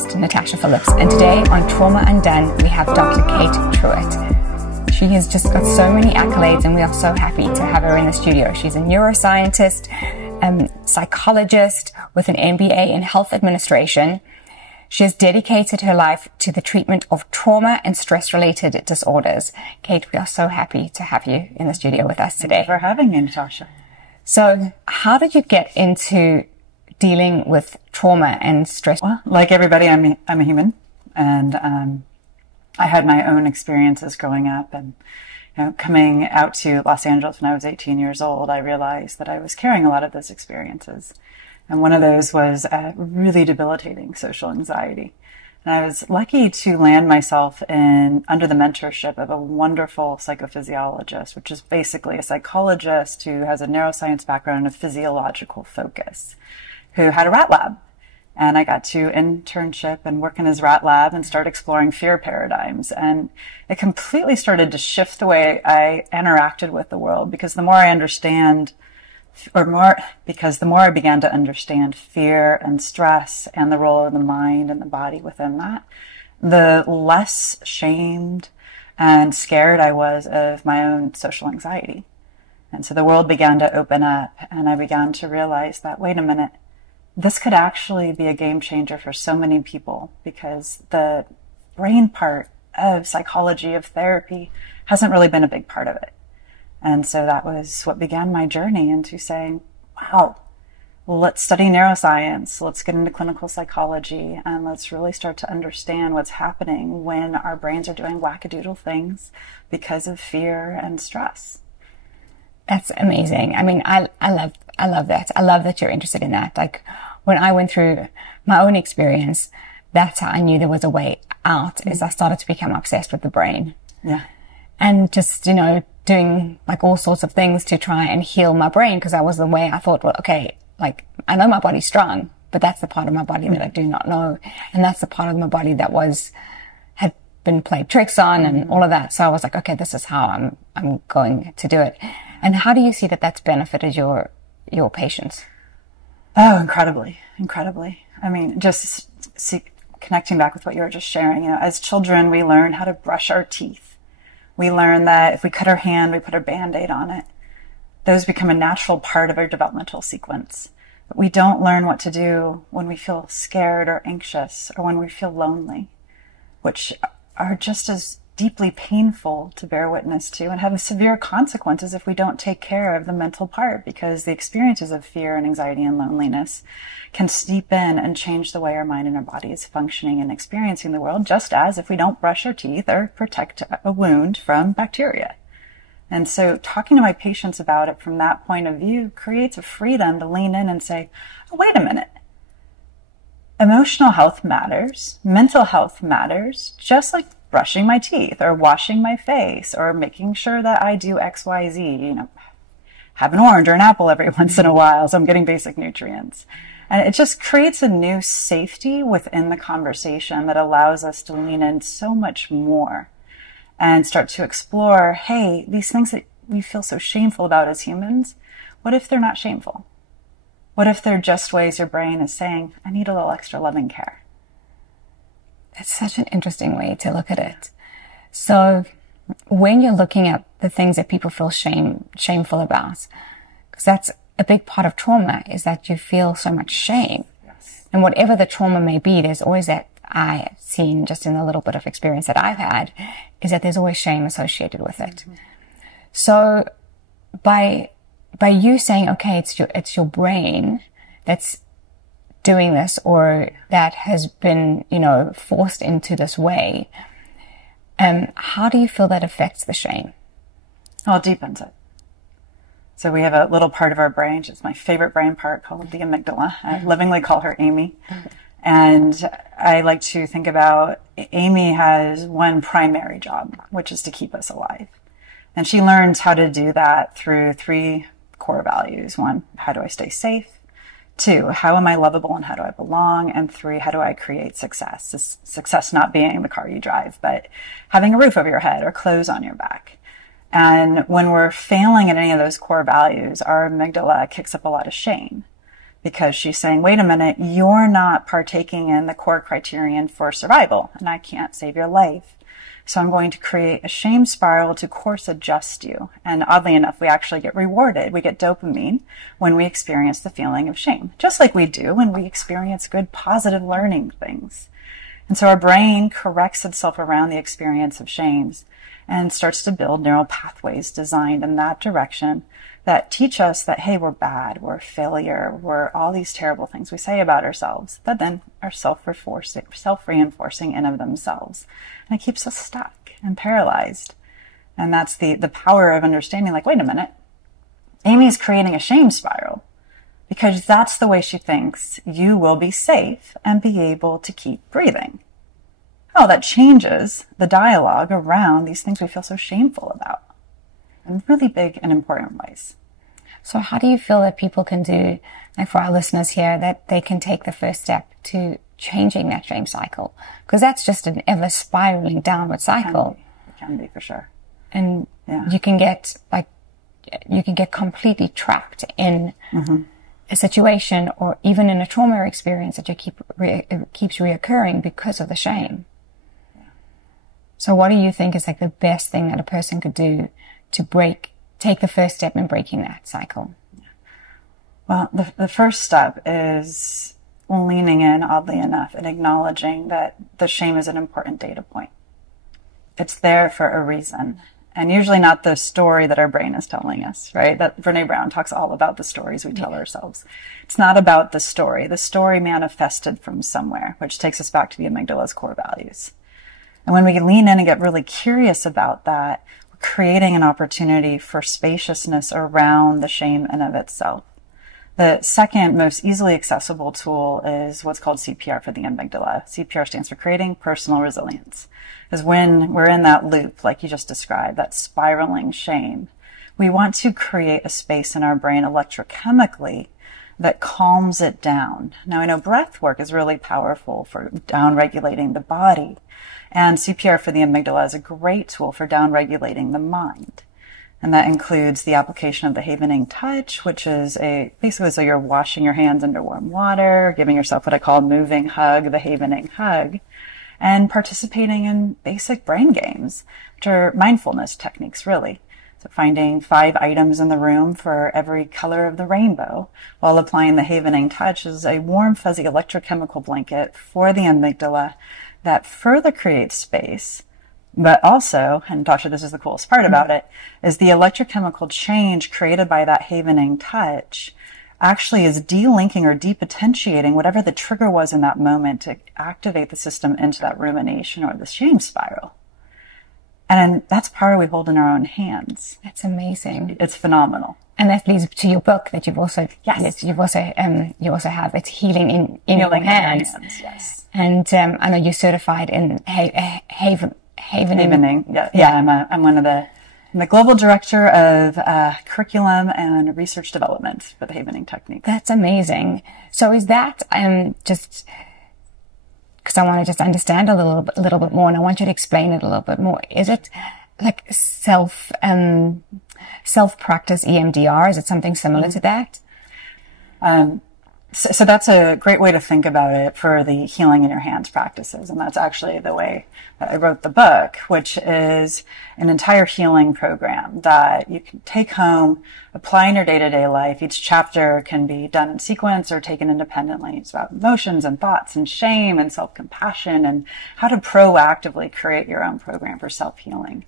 host, Natasha Phillips, and today on Trauma Undone, we have Dr. Kate Truitt. She has just got so many accolades, and we are so happy to have her in the studio. She's a neuroscientist, psychologist with an MBA in health administration. She has dedicated her life to the treatment of trauma and stress-related disorders. Kate, we are so happy to have you in the studio with us today. Thank you for having me, Natasha. So how did you get into dealing with trauma and stress? Well, like everybody, I'm a human, and I had my own experiences growing up, and coming out to Los Angeles when I was 18 years old, I realized that I was carrying a lot of those experiences. And one of those was really debilitating social anxiety. And I was lucky to land myself under the mentorship of a wonderful psychophysiologist, which is basically a psychologist who has a neuroscience background and a physiological focus, who had a rat lab. And I got to internship and work in his rat lab and start exploring fear paradigms. And it completely started to shift the way I interacted with the world, because the more I began to understand fear and stress and the role of the mind and the body within that, the less shamed and scared I was of my own social anxiety. And so the world began to open up, and I began to realize that, wait a minute, this could actually be a game changer for so many people, because the brain part of psychology, of therapy, hasn't really been a big part of it. And so that was what began my journey into saying, wow, let's study neuroscience, let's get into clinical psychology, and let's really start to understand what's happening when our brains are doing wackadoodle things because of fear and stress. That's amazing. I mean, I love that. I love that you're interested in that. Like, when I went through my own experience, that's how I knew there was a way out, is I started to become obsessed with the brain. Yeah. And just, doing like all sorts of things to try and heal my brain, because that was the way I thought, well, okay, like, I know my body's strong, but that's the part of my body that I do not know. And that's the part of my body that had been played tricks on and all of that. So I was like, okay, this is how I'm going to do it. And how do you see that that's benefited your patients? Oh, incredibly. I mean, just connecting back with what you were just sharing, as children, we learn how to brush our teeth. We learn that if we cut our hand, we put a Band-Aid on it. Those become a natural part of our developmental sequence. But we don't learn what to do when we feel scared or anxious, or when we feel lonely, which are just as deeply painful to bear witness to and have severe consequences if we don't take care of the mental part, because the experiences of fear and anxiety and loneliness can steep in and change the way our mind and our body is functioning and experiencing the world, just as if we don't brush our teeth or protect a wound from bacteria. And so talking to my patients about it from that point of view creates a freedom to lean in and say, oh, wait a minute. Emotional health matters. Mental health matters, just like brushing my teeth or washing my face or making sure that I do X, Y, Z, have an orange or an apple every once in a while so I'm getting basic nutrients. And it just creates a new safety within the conversation that allows us to lean in so much more and start to explore, hey, these things that we feel so shameful about as humans, what if they're not shameful? What if they're just ways your brain is saying, I need a little extra loving care? It's such an interesting way to look at it. So when you're looking at the things that people feel shameful about, because that's a big part of trauma, is that you feel so much shame. Yes. And whatever the trauma may be, there's always that, I've seen just in the little bit of experience that I've had, is that there's always shame associated with it. Mm-hmm. So by you saying, okay, it's your brain that's doing this, or that has been, forced into this way, how do you feel that affects the shame? Well, it deepens it. So we have a little part of our brain, which is my favorite brain part, called the amygdala. I lovingly call her Amy. And I like to think about Amy has one primary job, which is to keep us alive. And she learns how to do that through 3 core values. 1, how do I stay safe? 2, how am I lovable and how do I belong? And 3, how do I create success? Success not being the car you drive, but having a roof over your head or clothes on your back. And when we're failing at any of those core values, our amygdala kicks up a lot of shame. because she's saying, wait a minute, you're not partaking in the core criterion for survival, and I can't save your life. So I'm going to create a shame spiral to course adjust you. And oddly enough, we actually get rewarded. We get dopamine when we experience the feeling of shame, just like we do when we experience good, positive learning things. And so our brain corrects itself around the experience of shames and starts to build neural pathways designed in that direction that teach us that, hey, we're bad, we're a failure, we're all these terrible things we say about ourselves, that then are self-reinforcing in of themselves. And it keeps us stuck and paralyzed. And that's the power of understanding, like, wait a minute, Amy's creating a shame spiral because that's the way she thinks you will be safe and be able to keep breathing. Oh, that changes the dialogue around these things we feel so shameful about in really big and important ways. So how do you feel that people can do, like for our listeners here, that they can take the first step to changing that shame cycle? Because that's just an ever spiraling downward cycle. It can be for sure. And you can get completely trapped in a situation or even in a trauma experience that keeps reoccurring because of the shame. So what do you think is like the best thing that a person could do to take the first step in breaking that cycle? Well, the first step is leaning in, oddly enough, and acknowledging that the shame is an important data point. It's there for a reason. And usually not the story that our brain is telling us, right? That Brené Brown talks all about the stories we tell ourselves. It's not about the story. The story manifested from somewhere, which takes us back to the amygdala's core values. And when we lean in and get really curious about that, we're creating an opportunity for spaciousness around the shame in of itself. The second most easily accessible tool is what's called CPR for the amygdala. CPR stands for Creating Personal Resilience. Is when we're in that loop, like you just described, that spiraling shame, we want to create a space in our brain electrochemically that calms it down. Now, I know breath work is really powerful for down-regulating the body, and CPR for the amygdala is a great tool for down-regulating the mind. And that includes the application of the havening touch, which is basically so you're washing your hands under warm water, giving yourself what I call a moving hug, the havening hug, and participating in basic brain games, which are mindfulness techniques, really. So finding 5 items in the room for every color of the rainbow while applying the havening touch is a warm, fuzzy electrochemical blanket for the amygdala that further creates space. But also, and Natasha, this is the coolest part about it, is the electrochemical change created by that havening touch actually is delinking or depotentiating whatever the trigger was in that moment to activate the system into that rumination or the shame spiral. And that's power we hold in our own hands. That's amazing. It's phenomenal. And that leads to your book that you've also, you also have, it's Healing in Your Hands. Yes. And, I know you're certified in havening. Yeah. I'm one of I'm the global director of curriculum and research development for the havening technique. That's amazing. So is that just because I want to just understand a little bit more, and I want you to explain it a little bit more. Is it like self practice EMDR? Is it something similar to that? So that's a great way to think about it for the healing in your hands practices. And that's actually the way that I wrote the book, which is an entire healing program that you can take home, apply in your day-to-day life. Each chapter can be done in sequence or taken independently. It's about emotions and thoughts and shame and self-compassion and how to proactively create your own program for self-healing.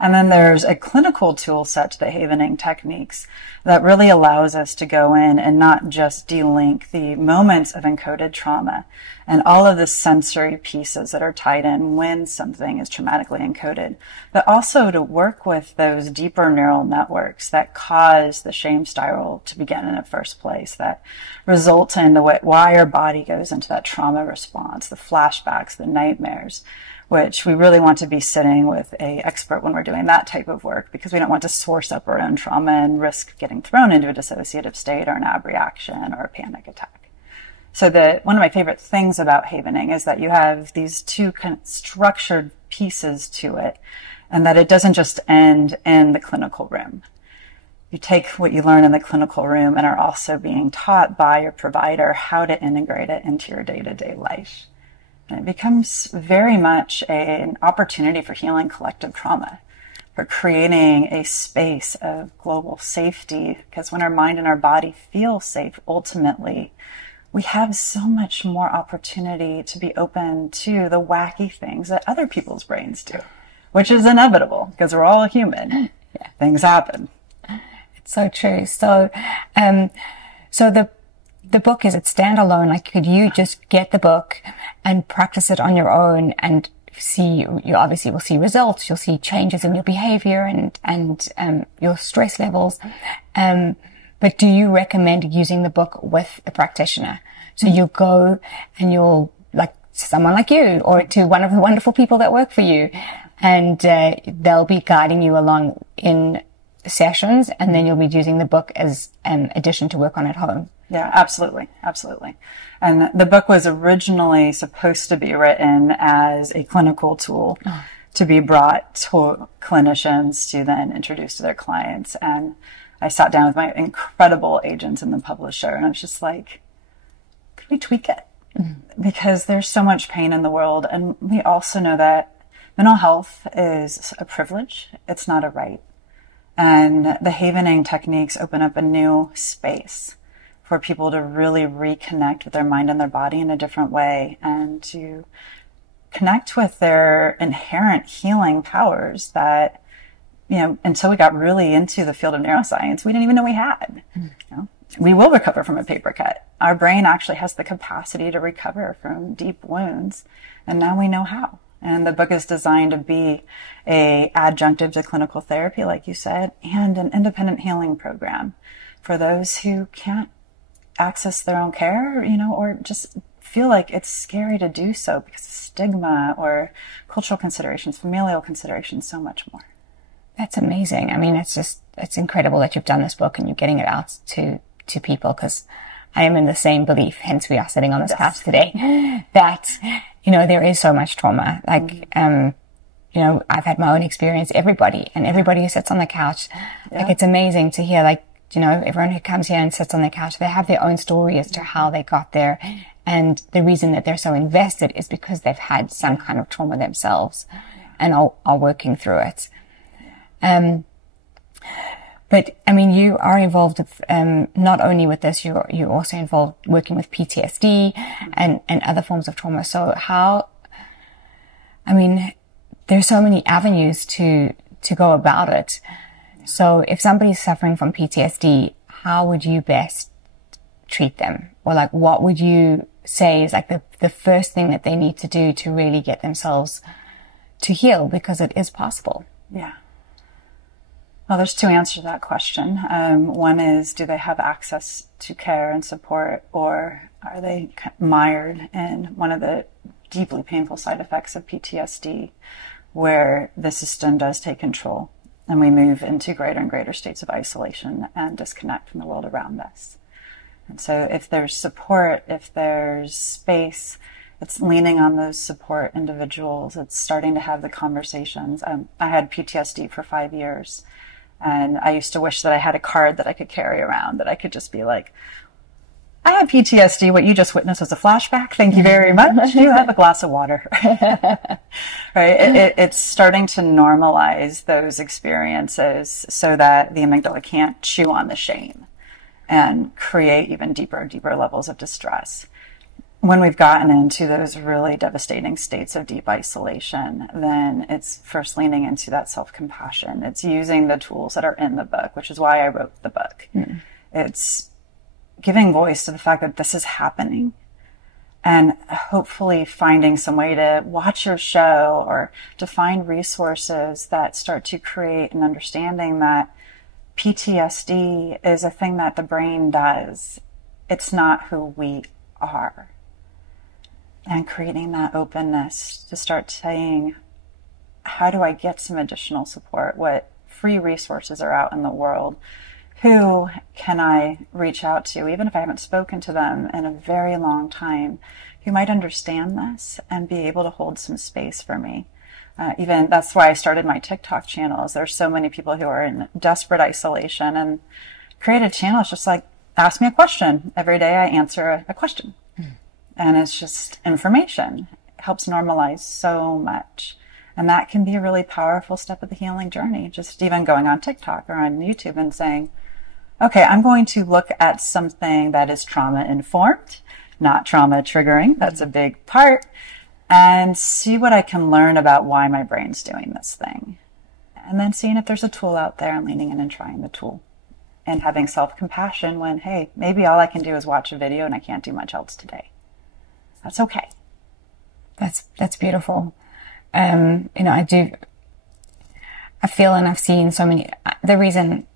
And then there's a clinical tool set to the havening techniques that really allows us to go in and not just delink the moments of encoded trauma and all of the sensory pieces that are tied in when something is traumatically encoded, but also to work with those deeper neural networks that cause the shame spiral to begin in the first place, that result in why our body goes into that trauma response, the flashbacks, the nightmares, which we really want to be sitting with an expert when we're doing that type of work, because we don't want to source up our own trauma and risk getting thrown into a dissociative state or an abreaction or a panic attack. So one of my favorite things about havening is that you have these two kind of structured pieces to it, and that it doesn't just end in the clinical room. you take what you learn in the clinical room and are also being taught by your provider how to integrate it into your day-to-day life. And it becomes very much an opportunity for healing collective trauma, for creating a space of global safety, because when our mind and our body feel safe, ultimately, we have so much more opportunity to be open to the wacky things that other people's brains do, which is inevitable because we're all human. Yeah. Things happen. So true. So, the book, is it standalone? Like, could you just get the book and practice it on your own and see, you obviously will see results, you'll see changes in your behavior and your stress levels. But do you recommend using the book with a practitioner? So you'll go and you'll, like someone like you or to one of the wonderful people that work for you, and they'll be guiding you along in sessions, and then you'll be using the book as an addition to work on at home. Yeah, absolutely. Absolutely. And the book was originally supposed to be written as a clinical tool to be brought to clinicians to then introduce to their clients. And I sat down with my incredible agents and the publisher, and I was just like, could we tweak it? Because there's so much pain in the world. And we also know that mental health is a privilege. It's not a right. And the havening techniques open up a new space for people to really reconnect with their mind and their body in a different way, and to connect with their inherent healing powers that, you know, until we got really into the field of neuroscience, we didn't even know we had. You know, we will recover from a paper cut. Our brain actually has the capacity to recover from deep wounds, and now we know how. And the book is designed to be a adjunctive to clinical therapy, like you said, and an independent healing program for those who can't access their own care, you know, or just feel like it's scary to do so because of stigma or cultural considerations, familial considerations, so much more. That's amazing. I mean, it's incredible that you've done this book and you're getting it out to people, because I am in the same belief, hence we are sitting on this couch today, that, you know, there is so much trauma. Like, you know, I've had my own experience, everybody who sits on the couch, like, it's amazing to hear, like, you know, everyone who comes here and sits on the couch, they have their own story as to how they got there. And the reason that they're so invested is because they've had some kind of trauma themselves and are working through it. But I mean, you are involved with, not only with this, you're also involved working with PTSD and other forms of trauma. So I mean, there's so many avenues to go about it. So if somebody's suffering from PTSD, how would you best treat them? Or like, what would you say is like the first thing that they need to do to really get themselves to heal? Because it is possible. Yeah. Well, there's two answers to that question. One is, do they have access to care and support, or are they mired in one of the deeply painful side effects of PTSD, where the system does take control and we move into greater and greater states of isolation and disconnect from the world around us? And so if there's support, if there's space, it's leaning on those support individuals. It's starting to have the conversations. I had PTSD for 5 years. And I used to wish that I had a card that I could carry around, that I could just be like, I have PTSD. What you just witnessed was a flashback. Thank you very much. You have a glass of water. Right? It's starting to normalize those experiences so that the amygdala can't chew on the shame and create even deeper and deeper levels of distress. When we've gotten into those really devastating states of deep isolation, then it's first leaning into that self-compassion. It's using the tools that are in the book, which is why I wrote the book. It's giving voice to the fact that this is happening, and hopefully finding some way to watch your show or to find resources that start to create an understanding that PTSD is a thing that the brain does. It's not who we are. And creating that openness to start saying, how do I get some additional support? What free resources are out in the world? Who can I reach out to, even if I haven't spoken to them in a very long time, who might understand this and be able to hold some space for me Even that's why I started my TikTok channels. There's so many people who are in desperate isolation, and create a channel. It's just like, ask me a question. Every day I answer a question. And it's just information. It helps normalize so much. And that can be a really powerful step of the healing journey. Just even going on TikTok or on YouTube and saying, okay, I'm going to look at something that is trauma informed, not trauma triggering. That's a big part. And see what I can learn about why my brain's doing this thing. And then seeing if there's a tool out there and leaning in and trying the tool. And having self-compassion when, hey, maybe all I can do is watch a video and I can't do much else today. That's okay. That's beautiful. You know, I feel, and I've seen so many, the reason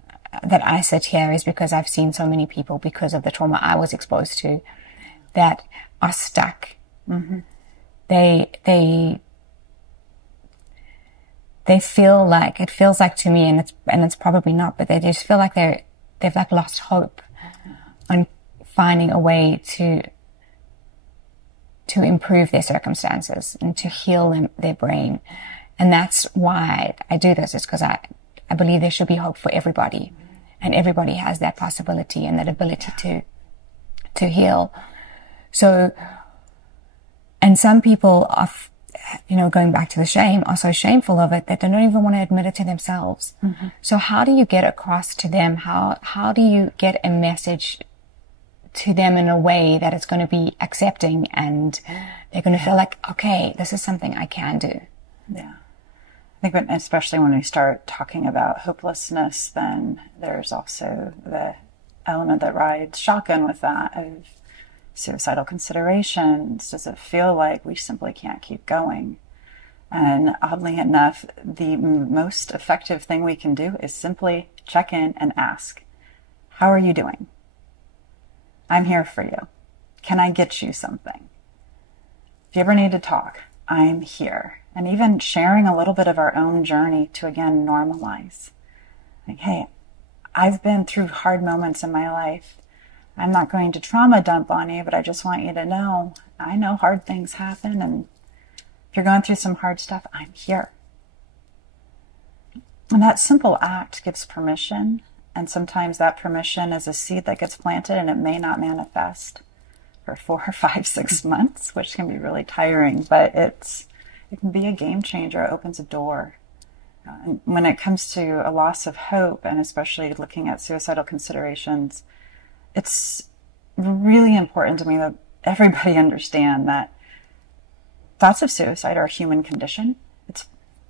that I sit here is because I've seen so many people, because of the trauma I was exposed to, that are stuck. Mm-hmm. They feel like, it feels like to me, and it's probably not, but they just feel like they've like lost hope on finding a way to improve their circumstances and to heal their brain. And that's why I do this, is because I believe there should be hope for everybody, and everybody has that possibility and that ability to heal. So, and some people are, you know, going back to the shame, are so shameful of it that they don't even want to admit it to themselves. Mm-hmm. So how do you get across to them? How do you get a message to them in a way that it's going to be accepting and they're going to feel like, okay, this is something I can do? Yeah. I think especially when we start talking about hopelessness, then there's also the element that rides shotgun with that of suicidal considerations. Does it feel like we simply can't keep going? And oddly enough, the most effective thing we can do is simply check in and ask, how are you doing? I'm here for you. Can I get you something? If you ever need to talk, I'm here. And even sharing a little bit of our own journey to, again, normalize. Like, hey, I've been through hard moments in my life. I'm not going to trauma dump on you, but I just want you to know, I know hard things happen, and if you're going through some hard stuff, I'm here. And that simple act gives permission, and sometimes that permission is a seed that gets planted, and it may not manifest for 4 or 5, 6 months, which can be really tiring, but it can be a game changer. It opens a door. And when it comes to a loss of hope, and especially looking at suicidal considerations, it's really important to me that everybody understand that thoughts of suicide are a human condition. It's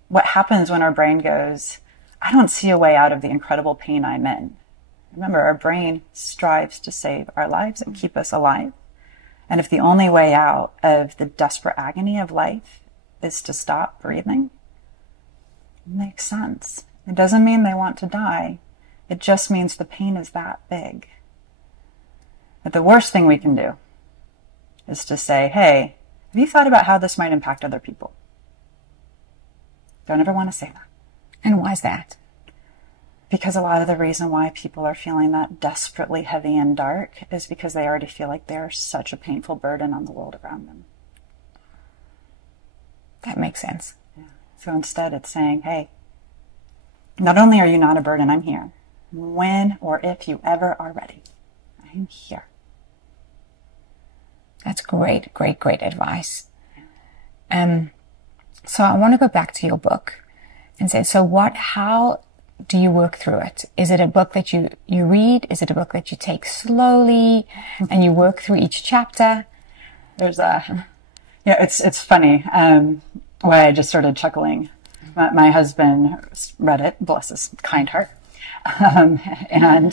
what happens when our brain goes, I don't see a way out of the incredible pain I'm in. Remember, our brain strives to save our lives and keep us alive. And if the only way out of the desperate agony of life is to stop breathing, it makes sense. It doesn't mean they want to die. It just means the pain is that big. But the worst thing we can do is to say, hey, have you thought about how this might impact other people? Don't ever want to say that. And why is that? Because a lot of the reason why people are feeling that desperately heavy and dark is because they already feel like they're such a painful burden on the world around them. That makes sense. Yeah. So instead it's saying, hey, not only are you not a burden, I'm here. When or if you ever are ready, I'm here. That's great, great, great advice. So I want to go back to your book and say, so how do you work through it? Is it a book that you read? Is it a book that you take slowly and you work through each chapter? There's it's funny. Why I just started chuckling. My husband read it, bless his kind heart. And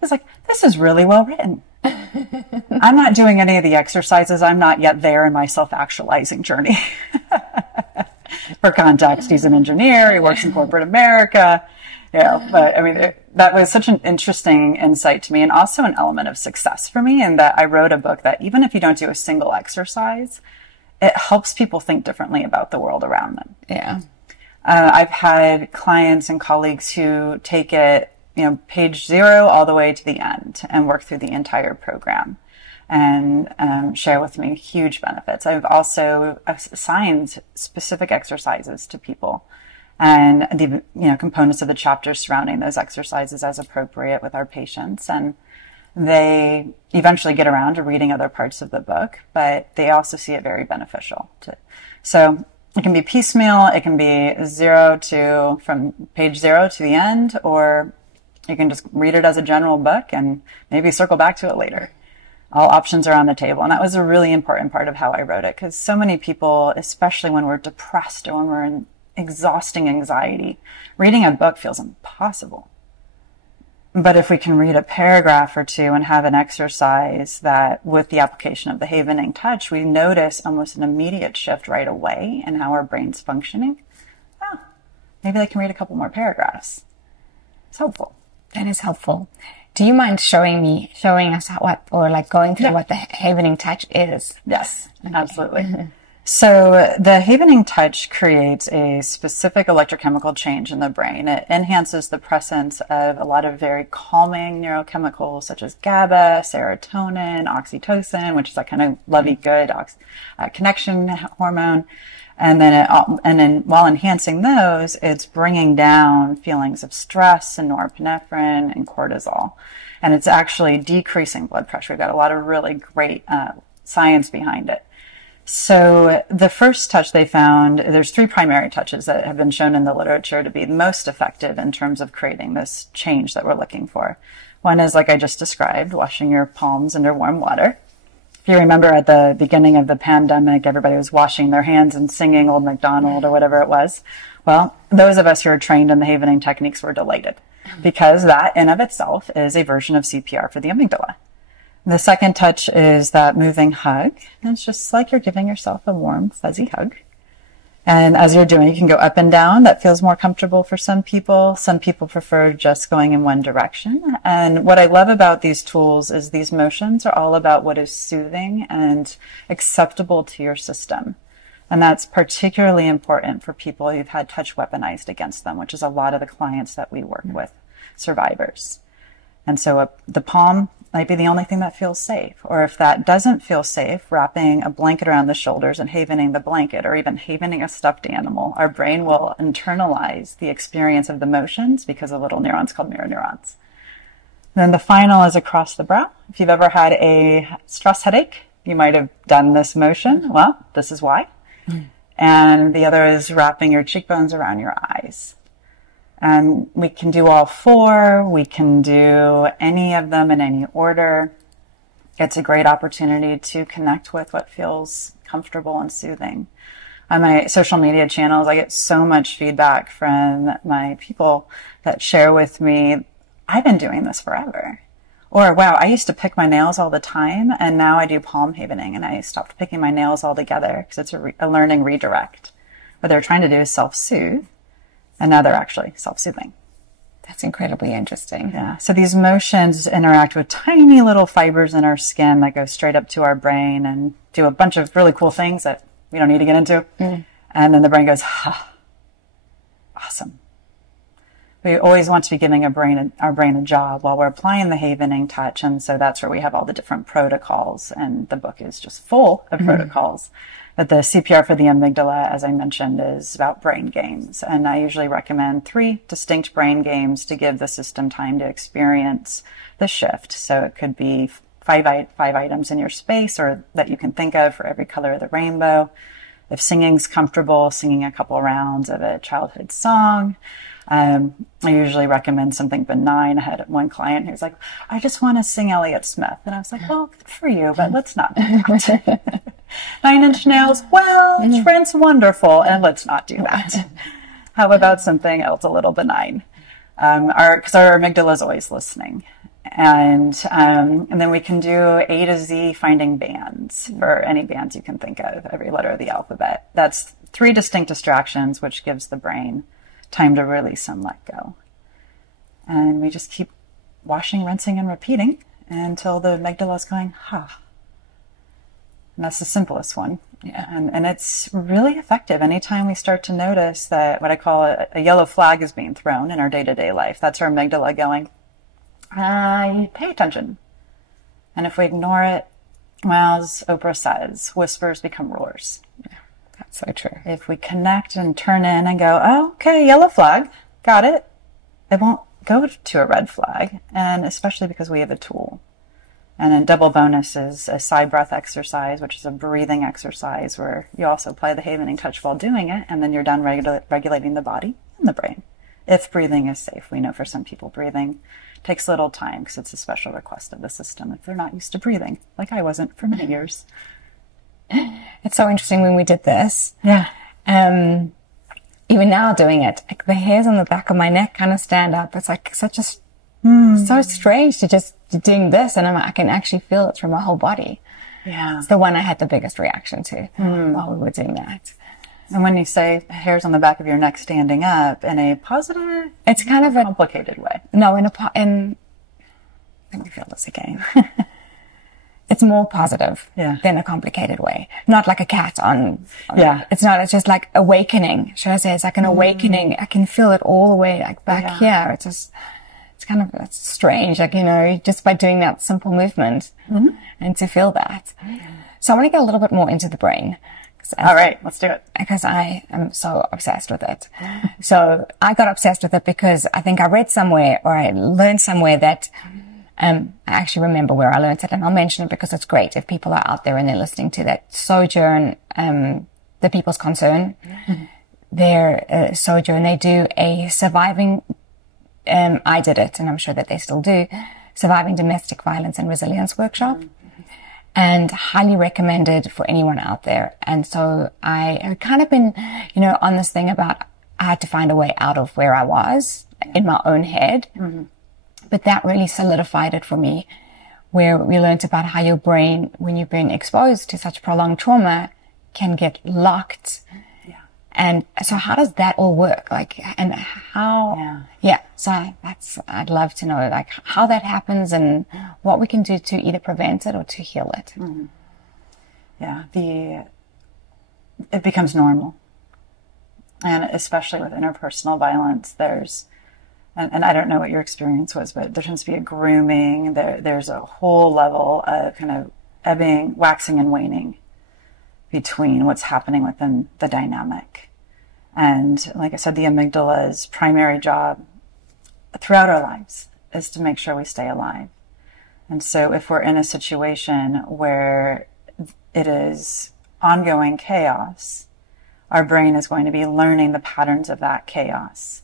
he's like, this is really well written. I'm not doing any of the exercises. I'm not yet there in my self-actualizing journey. For context, he's an engineer. He works in corporate America. But I mean, that was such an interesting insight to me, and also an element of success for me, in that I wrote a book that even if you don't do a single exercise, it helps people think differently about the world around them. Yeah. I've had clients and colleagues who take it, page 0 all the way to the end and work through the entire program. and share with me huge benefits. I've also assigned specific exercises to people and the components of the chapters surrounding those exercises as appropriate with our patients. And they eventually get around to reading other parts of the book, but they also see it very beneficial. So it can be piecemeal, it can be from page 0 to the end, or you can just read it as a general book and maybe circle back to it later. All options are on the table. And that was a really important part of how I wrote it, because so many people, especially when we're depressed or when we're in exhausting anxiety, reading a book feels impossible. But if we can read a paragraph or two and have an exercise that, with the application of the Havening touch, we notice almost an immediate shift right away in how our brain's functioning, maybe they can read a couple more paragraphs. It's helpful. That is helpful. Do you mind showing us going through what the Havening touch is? Yes, okay. Absolutely. So the Havening touch creates a specific electrochemical change in the brain. It enhances the presence of a lot of very calming neurochemicals such as GABA, serotonin, oxytocin, which is that kind of lovey-good connection hormone. And then while enhancing those, it's bringing down feelings of stress and norepinephrine and cortisol. And it's actually decreasing blood pressure. We've got a lot of really great science behind it. So the first touch they found, there's 3 primary touches that have been shown in the literature to be most effective in terms of creating this change that we're looking for. One is, like I just described, washing your palms under warm water. If you remember at the beginning of the pandemic, everybody was washing their hands and singing Old MacDonald or whatever it was. Well, those of us who are trained in the Havening techniques were delighted, because that in of itself is a version of CPR for the amygdala. The second touch is that moving hug. And it's just like you're giving yourself a warm, fuzzy hug. And as you're doing, you can go up and down. That feels more comfortable for some people. Some people prefer just going in one direction. And what I love about these tools is these motions are all about what is soothing and acceptable to your system. And that's particularly important for people who've had touch weaponized against them, which is a lot of the clients that we work with, survivors. And so the palm might be the only thing that feels safe. Or if that doesn't feel safe, wrapping a blanket around the shoulders and havening the blanket, or even havening a stuffed animal, our brain will internalize the experience of the motions because of little neurons called mirror neurons. And then the final is across the brow. If you've ever had a stress headache, you might have done this motion. Well, this is why. And the other is wrapping your cheekbones around your eyes. And we can do all 4. We can do any of them in any order. It's a great opportunity to connect with what feels comfortable and soothing. On my social media channels, I get so much feedback from my people that share with me, I've been doing this forever. Or, wow, I used to pick my nails all the time, and now I do palm havening, and I stopped picking my nails altogether because it's a learning redirect. What they're trying to do is self-soothe. And now they're actually self-soothing. That's incredibly interesting. Yeah. So these motions interact with tiny little fibers in our skin that go straight up to our brain and do a bunch of really cool things that we don't need to get into. And then the brain goes, awesome. We always want to be giving our brain a job while we're applying the havening touch. And so that's where we have all the different protocols. And the book is just full of protocols. But the CPR for the amygdala, as I mentioned, is about brain games. And I usually recommend 3 distinct brain games to give the system time to experience the shift. So it could be 5 items in your space or that you can think of for every color of the rainbow. If singing's comfortable, singing a couple rounds of a childhood song. I usually recommend something benign. I had one client who's like, I just want to sing Elliott Smith. And I was like, well, good for you, but let's not do that. 9 Inch Nails, well, Trent's wonderful, and let's not do that. How about something else a little benign? Because our amygdala is always listening. And then we can do A to Z finding bands for any bands you can think of, every letter of the alphabet. That's 3 distinct distractions, which gives the brain time to release and let go. And we just keep washing, rinsing, and repeating until the amygdala is going, ha. And that's the simplest one. Yeah. And it's really effective. Anytime we start to notice that what I call a yellow flag is being thrown in our day-to-day life, that's our amygdala going, pay attention. And if we ignore it, Well, as Oprah says, whispers become roars. That's so true. If we connect and turn in and go, oh, okay, yellow flag, got it, it won't go to a red flag, and especially because we have a tool. And then double bonus is a side breath exercise, which is a breathing exercise where you also apply the havening touch while doing it, and then you're done regulating the body and the brain. If breathing is safe. We know for some people breathing takes a little time because it's a special request of the system if they're not used to breathing, like I wasn't for many years. It's so interesting when we did this. Yeah. Even now doing it, like the hairs on the back of my neck kind of stand up. It's like such a, so strange to just doing this, and I can actually feel it through my whole body. Yeah. It's the one I had the biggest reaction to while we were doing that. And when you say hairs on the back of your neck standing up in a positive, it's kind of a complicated way. No, let me feel this again. It's more positive than a complicated way. Not like a cat on it's not, it's just like awakening. Should I say it's like an awakening. I can feel it all the way like back here. It's just, it's strange. Like, just by doing that simple movement and to feel that. So I want to get a little bit more into the brain. All right, let's do it. Because I am so obsessed with it. So I got obsessed with it because I think I read somewhere or I learned somewhere that I actually remember where I learned it, and I'll mention it because it's great if people are out there and they're listening to that. Sojourn, the People's Concern, their Sojourn, they do a surviving, I did it, and I'm sure that they still do, surviving domestic violence and resilience workshop. And highly recommended for anyone out there. And so I have kind of been, on this thing about I had to find a way out of where I was in my own head. But that really solidified it for me, where we learned about how your brain, when you've been exposed to such prolonged trauma, can get locked. And so how does that all work? Like, and how, so I'd love to know, like, how that happens and what we can do to either prevent it or to heal it. It becomes normal. And especially with interpersonal violence, and I don't know what your experience was, but there tends to be a grooming, there's a whole level of kind of ebbing, waxing and waning between what's happening within the dynamic. And like I said, the amygdala's primary job throughout our lives is to make sure we stay alive. And so if we're in a situation where it is ongoing chaos, our brain is going to be learning the patterns of that chaos.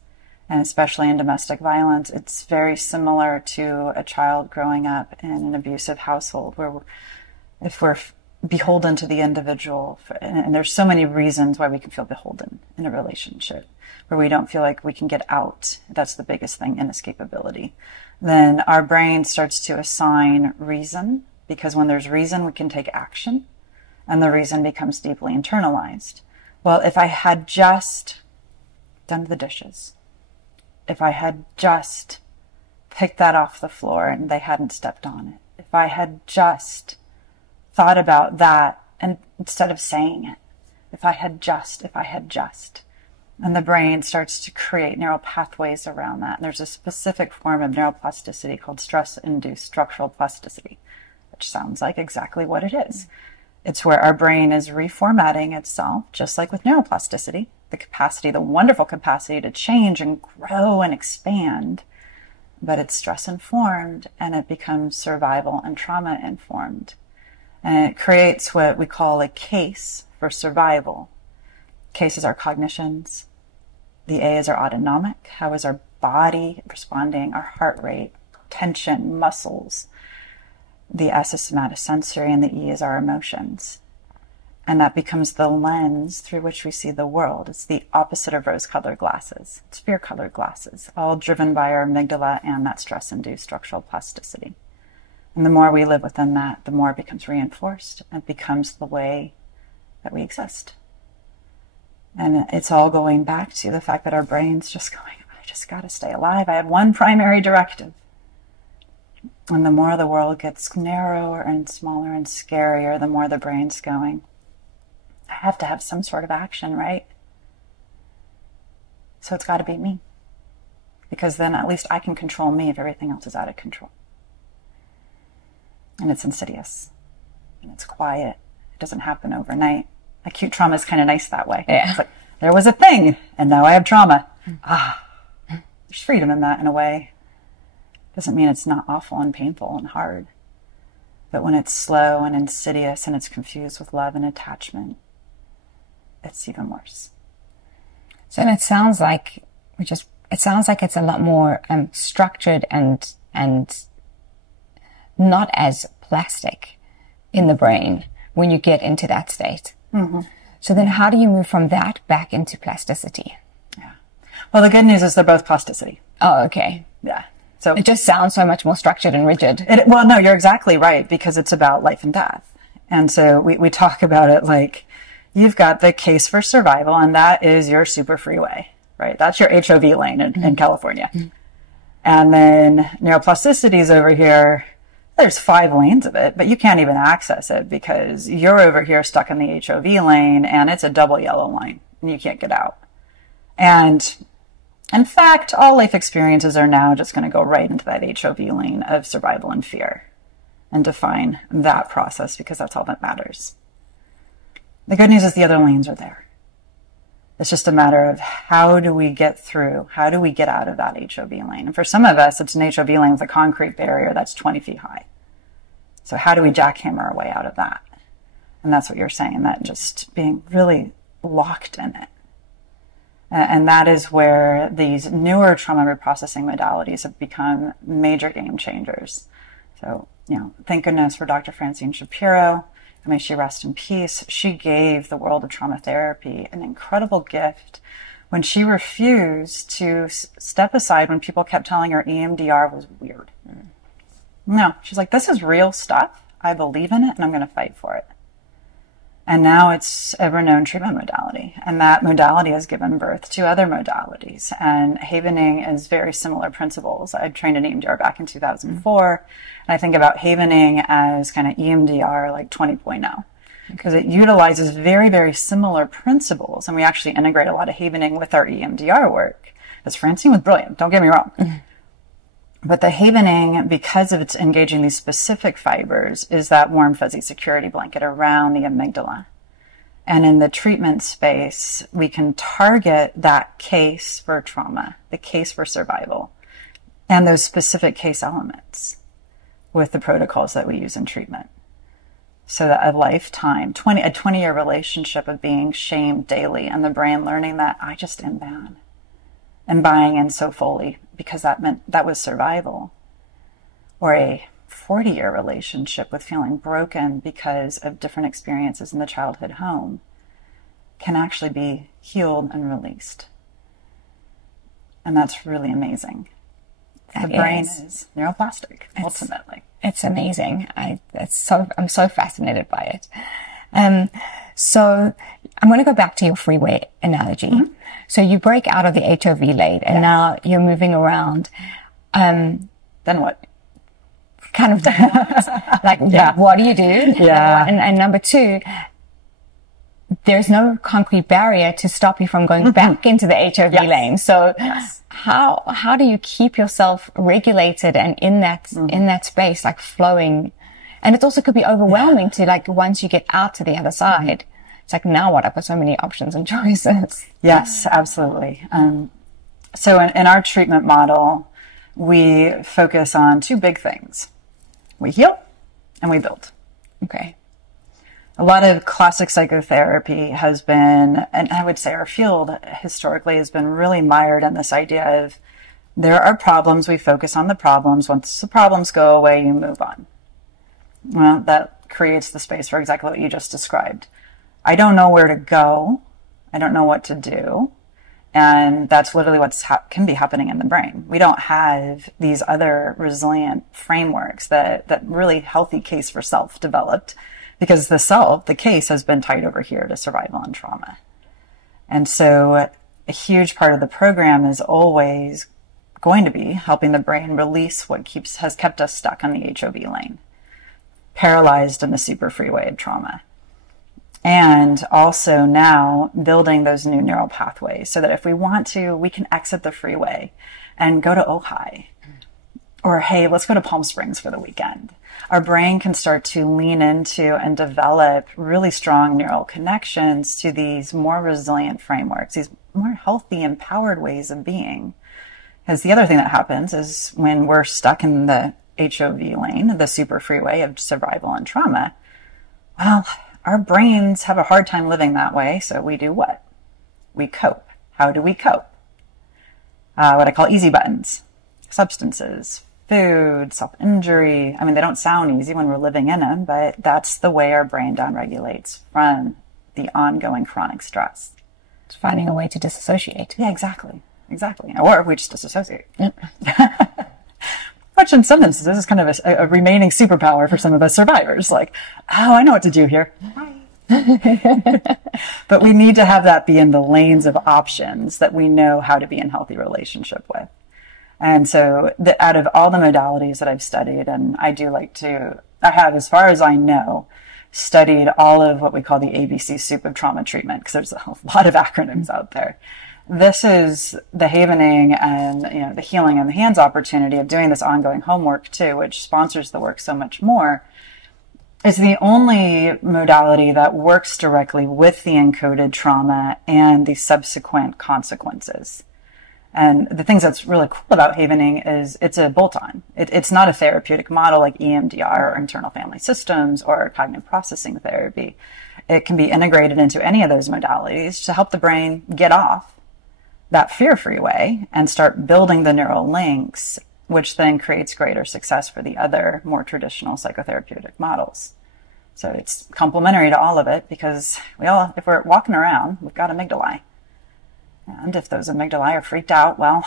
And especially in domestic violence, it's very similar to a child growing up in an abusive household where if we're beholden to the individual, and there's so many reasons why we can feel beholden in a relationship, where we don't feel like we can get out. That's the biggest thing, inescapability. Then our brain starts to assign reason, because when there's reason, we can take action, and the reason becomes deeply internalized. Well, if I had just done the dishes, if I had just picked that off the floor and they hadn't stepped on it, if I had just thought about that and instead of saying it, if I had just, and the brain starts to create neural pathways around that. And there's a specific form of neuroplasticity called stress-induced structural plasticity, which sounds like exactly what it is. It's where our brain is reformatting itself, just like with neuroplasticity, the capacity, the wonderful capacity to change and grow and expand, but it's stress-informed and it becomes survival and trauma-informed. And it creates what we call a case for survival. Case is our cognitions. The A is our autonomic. How is our body responding? Our heart rate, tension, muscles. The S is somatosensory, and the E is our emotions. And that becomes the lens through which we see the world. It's the opposite of rose-colored glasses. It's fear-colored glasses, all driven by our amygdala and that stress-induced structural plasticity. And the more we live within that, the more it becomes reinforced and becomes the way that we exist. And it's all going back to the fact that our brain's just going, I just got to stay alive. I have one primary directive. And the more the world gets narrower and smaller and scarier, the more the brain's going, I have to have some sort of action, right? So it's got to be me. Because then at least I can control me if everything else is out of control. And it's insidious. and it's quiet. It doesn't happen overnight. Acute trauma is kind of nice that way. Yeah. It's like, there was a thing, and now I have trauma. There's freedom in that in a way. Doesn't mean it's not awful and painful and hard. But when it's slow and insidious and it's confused with love and attachment, it's even worse. So it sounds like it's a lot more structured and not as plastic in the brain when you get into that state. Mm-hmm. So then how do you move from that back into plasticity? Yeah. Well, the good news is they're both plasticity. Oh, okay. Yeah. So it just sounds so much more structured and rigid. Well, no, you're exactly right, because it's about life and death. And so we talk about it like you've got the case for survival, and that is your super freeway, right? That's your HOV lane in California. Mm-hmm. And then neuroplasticity is over here. There's 5 lanes of it, but you can't even access it because you're over here stuck in the HOV lane, and it's a double yellow line, and you can't get out. And in fact, all life experiences are now just going to go right into that HOV lane of survival and fear and define that process, because that's all that matters. The good news is the other lanes are there. It's just a matter of how do we get through, how do we get out of that HOV lane? And for some of us, it's an HOV lane with a concrete barrier that's 20 feet high. So how do we jackhammer our way out of that? And that's what you're saying, that just being really locked in it. And that is where these newer trauma reprocessing modalities have become major game changers. So, thank goodness for Dr. Francine Shapiro. May she rest in peace. She gave the world of trauma therapy an incredible gift when she refused to step aside when people kept telling her EMDR was weird. No, she's like, this is real stuff. I believe in it, and I'm going to fight for it. And now it's a renowned treatment modality. And that modality has given birth to other modalities. And havening is very similar principles. I trained in EMDR back in 2004. And I think about havening as kind of EMDR like 20.0. Because it utilizes very, very similar principles. And we actually integrate a lot of havening with our EMDR work. Because Francine was brilliant, don't get me wrong. Mm-hmm. But the havening, because of its engaging these specific fibers, is that warm, fuzzy security blanket around the amygdala. And in the treatment space, we can target that case for trauma, the case for survival, and those specific case elements with the protocols that we use in treatment. So that a lifetime, a 20-year relationship of being shamed daily, and the brain learning that I just am bad, and buying in so fully, because that meant that was survival. Or a 40-year relationship with feeling broken because of different experiences in the childhood home can actually be healed and released. And that's really amazing. The brain is neuroplastic, ultimately. It's amazing. I'm so fascinated by it. So I'm going to go back to your freeway analogy. Mm-hmm. So you break out of the HOV lane, and now you're moving around. Then what? Kind of like, what do you do? Yeah. And number 2, there's no concrete barrier to stop you from going back into the HOV lane. So how do you keep yourself regulated and in that space, like flowing? And it also could be overwhelming to, like, once you get out to the other side, it's like, now what? I've got so many options and choices. Yes, absolutely. So in our treatment model, we focus on 2 big things. We heal and we build. Okay. A lot of classic psychotherapy has been, and I would say our field historically has been really mired in this idea of there are problems, we focus on the problems. Once the problems go away, you move on. Well, that creates the space for exactly what you just described. I don't know where to go. I don't know what to do. And that's literally what can be happening in the brain. We don't have these other resilient frameworks that really healthy case for self developed, because the case has been tied over here to survival and trauma. And so a huge part of the program is always going to be helping the brain release what has kept us stuck on the HOV lane, paralyzed in the super freeway of trauma. And also now building those new neural pathways so that if we want to, we can exit the freeway and go to Ojai or, hey, let's go to Palm Springs for the weekend. Our brain can start to lean into and develop really strong neural connections to these more resilient frameworks, these more healthy, empowered ways of being. Because the other thing that happens is when we're stuck in the HOV lane, the super freeway of survival and trauma, well, our brains have a hard time living that way. So we do what? We cope. How do we cope? What I call easy buttons. Substances, food, self-injury. I mean, they don't sound easy when we're living in them, but that's the way our brain downregulates from the ongoing chronic stress. It's finding a way to disassociate. Yeah, exactly. Exactly. Or we just disassociate. Yep. Which in some instances is kind of a remaining superpower for some of us survivors. Like, oh, I know what to do here. But we need to have that be in the lanes of options that we know how to be in healthy relationship with. And so out of all the modalities that I've studied, and I have, as far as I know, studied all of what we call the ABC soup of trauma treatment, because there's a lot of acronyms out there. This is the havening and, the healing and the hands opportunity of doing this ongoing homework too, which sponsors the work so much more. It's the only modality that works directly with the encoded trauma and the subsequent consequences. And the things that's really cool about havening is it's a bolt-on. It's not a therapeutic model like EMDR or internal family systems or cognitive processing therapy. It can be integrated into any of those modalities to help the brain get off that fear freeway and start building the neural links, which then creates greater success for the other more traditional psychotherapeutic models. So it's complementary to all of it because if we're walking around, we've got amygdalae. And if those amygdalae are freaked out, well,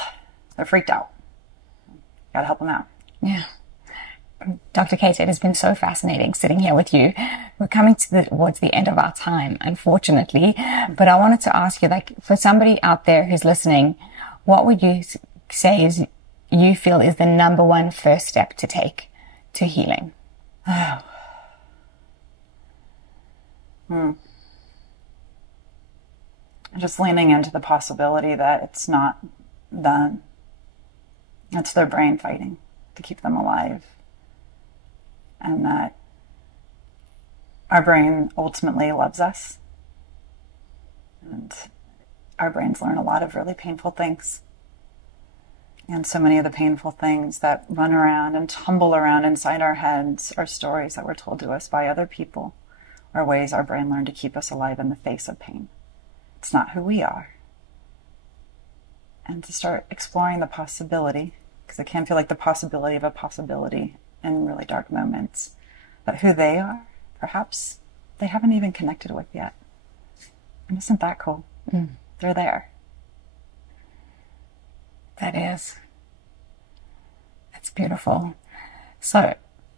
they're freaked out. Got to help them out. Yeah. Dr. Kate, it has been so fascinating sitting here with you. We're coming towards the end of our time, unfortunately. But I wanted to ask you, for somebody out there who's listening, what would you say is you feel is the number one first step to take to healing? Just leaning into the possibility that it's not them. It's their brain fighting to keep them alive. And that our brain ultimately loves us. And our brains learn a lot of really painful things. And so many of the painful things that run around and tumble around inside our heads are stories that were told to us by other people, or ways our brain learned to keep us alive in the face of pain. It's not who we are. And to start exploring the possibility, because it can feel like the possibility of a possibility in really dark moments, that who they are, perhaps they haven't even connected with yet. And isn't that cool? They're there. That is. That's beautiful. So,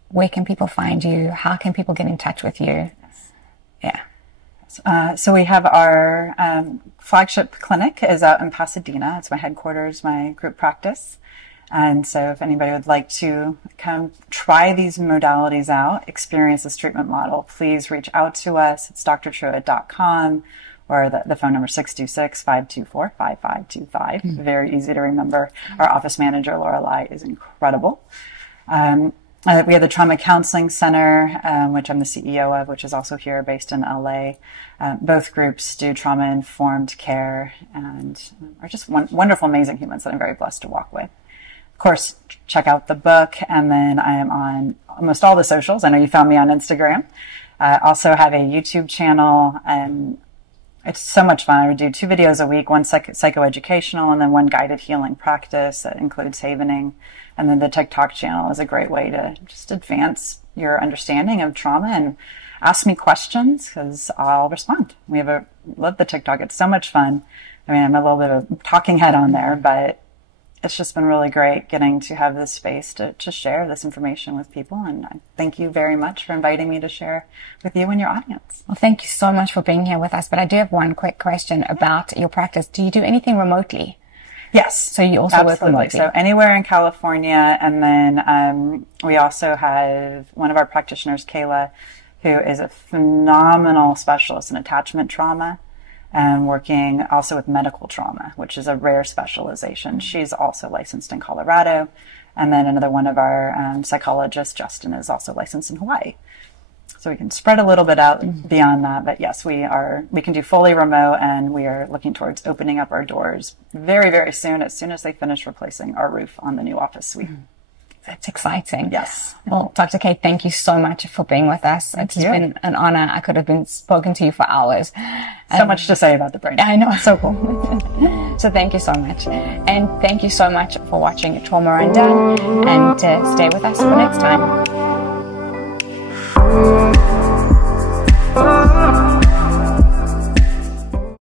where can people find you? How can people get in touch with you? Yes. Yeah. So we have our flagship clinic is out in Pasadena. It's my headquarters, my group practice. And so if anybody would like to come try these modalities out, experience this treatment model, please reach out to us. It's drtruitt.com or the phone number 626-524-5525. Very easy to remember. Our office manager, Lorelei, is incredible. We have the Trauma Counseling Center, which I'm the CEO of, which is also here based in LA. Both groups do trauma-informed care and are just wonderful, amazing humans that I'm very blessed to walk with. Of course, check out the book, and then I am on almost all the socials. I know you found me on Instagram. I also have a YouTube channel, and it's so much fun. I do 2 videos a week, one psychoeducational and then one guided healing practice that includes havening. And then the TikTok channel is a great way to just advance your understanding of trauma and ask me questions because I'll respond. Love the TikTok. It's so much fun. I mean, I'm a little bit of a talking head on there, but it's just been really great getting to have this space to share this information with people. And I thank you very much for inviting me to share with you and your audience. Well, thank you so much for being here with us. But I do have one quick question about your practice. Do you do anything remotely? Yes. So you also work remotely? So anywhere in California. And then we also have one of our practitioners, Kayla, who is a phenomenal specialist in attachment trauma. And working also with medical trauma, which is a rare specialization. She's also licensed in Colorado. And then another one of our psychologists, Justin, is also licensed in Hawaii. So we can spread a little bit out beyond that. But yes, we can do fully remote, and we are looking towards opening up our doors very, very soon as they finish replacing our roof on the new office suite. That's exciting. Yes. Well, Dr. Kate, thank you so much for being with us. It's been an honor. I could have been spoken to you for hours. So much to say about the brain. I know, it's so cool. So thank you so much. And thank you so much for watching Trauma Undone, and stay with us for next time.